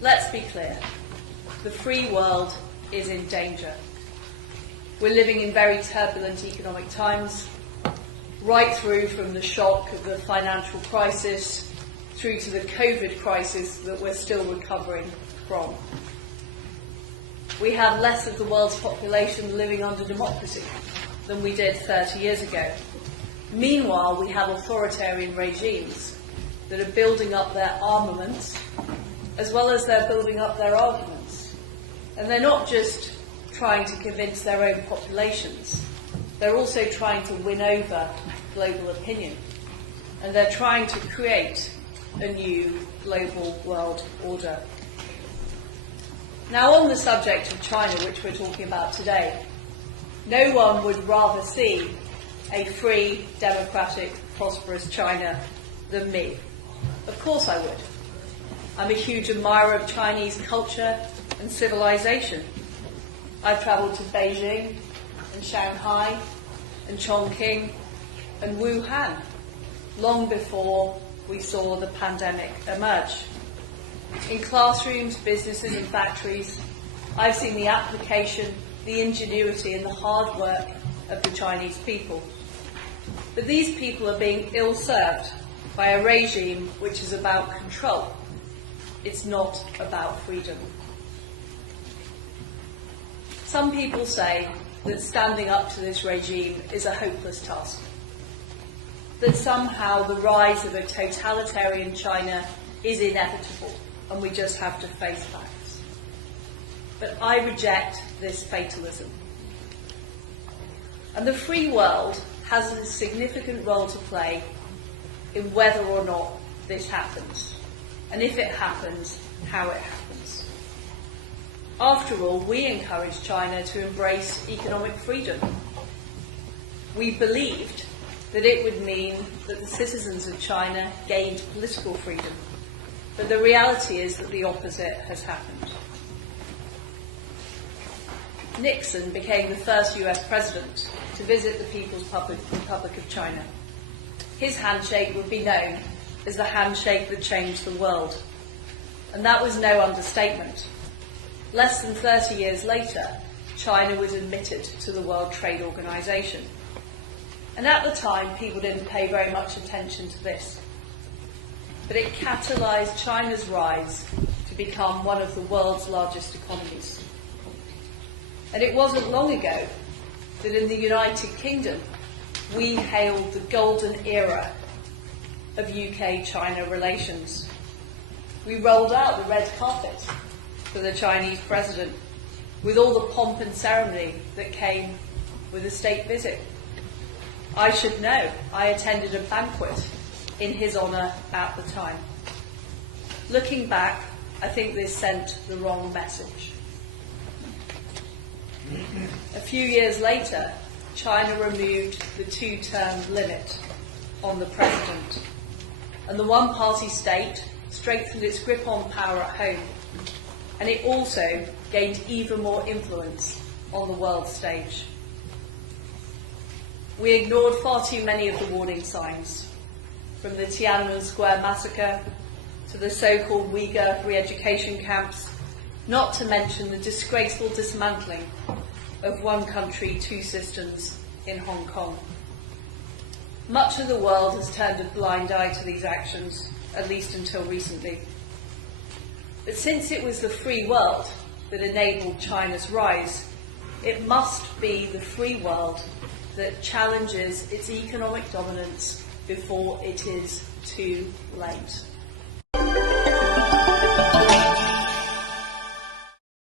Let's be clear. The free world is in danger. We're living in very turbulent economic times, right through from the shock of the financial crisis through to the COVID crisis that we're still recovering from. We have less of the world's population living under democracy than we did 30 years ago. Meanwhile, we have authoritarian regimes that are building up their armaments as well as they're building up their arguments. And they're not just trying to convince their own populations, they're also trying to win over global opinion. And they're trying to create a new global world order. Now, on the subject of China, which we're talking about today, no one would rather see a free, democratic, prosperous China than me. Of course I would. I'm a huge admirer of Chinese culture and civilization. I've travelled to Beijing and Shanghai and Chongqing and Wuhan long before we saw the pandemic emerge. In classrooms, businesses and factories, I've seen the application, the ingenuity and the hard work of the Chinese people. But these people are being ill-served by a regime which is about control. It's not about freedom. Some people say that standing up to this regime is a hopeless task, that somehow the rise of a totalitarian China is inevitable and we just have to face facts. But I reject this fatalism. And the free world has a significant role to play in whether or not this happens, and if it happens, how it happens. After all, we encouraged China to embrace economic freedom. We believed that it would mean that the citizens of China gained political freedom. But the reality is that the opposite has happened. Nixon became the first US president to visit the People's Republic of China. His handshake would be known as the handshake that changed the world. And that was no understatement. Less than 30 years later, China was admitted to the World Trade Organization. And at the time, people didn't pay very much attention to this. But it catalysed China's rise to become one of the world's largest economies. And it wasn't long ago that in the United Kingdom, we hailed the golden era of UK-China relations. We rolled out the red carpet for the Chinese president with all the pomp and ceremony that came with a state visit. I should know, I attended a banquet in his honour at the time. Looking back, I think this sent the wrong message. A few years later, China removed the two-term limit on the president, and the one-party state strengthened its grip on power at home, and it also gained even more influence on the world stage. We ignored far too many of the warning signs, from the Tiananmen Square massacre to the so-called Uyghur re-education camps, not to mention the disgraceful dismantling of one country, two systems in Hong Kong. Much of the world has turned a blind eye to these actions, at least until recently. But since it was the free world that enabled China's rise, it must be the free world that challenges its economic dominance before it is too late.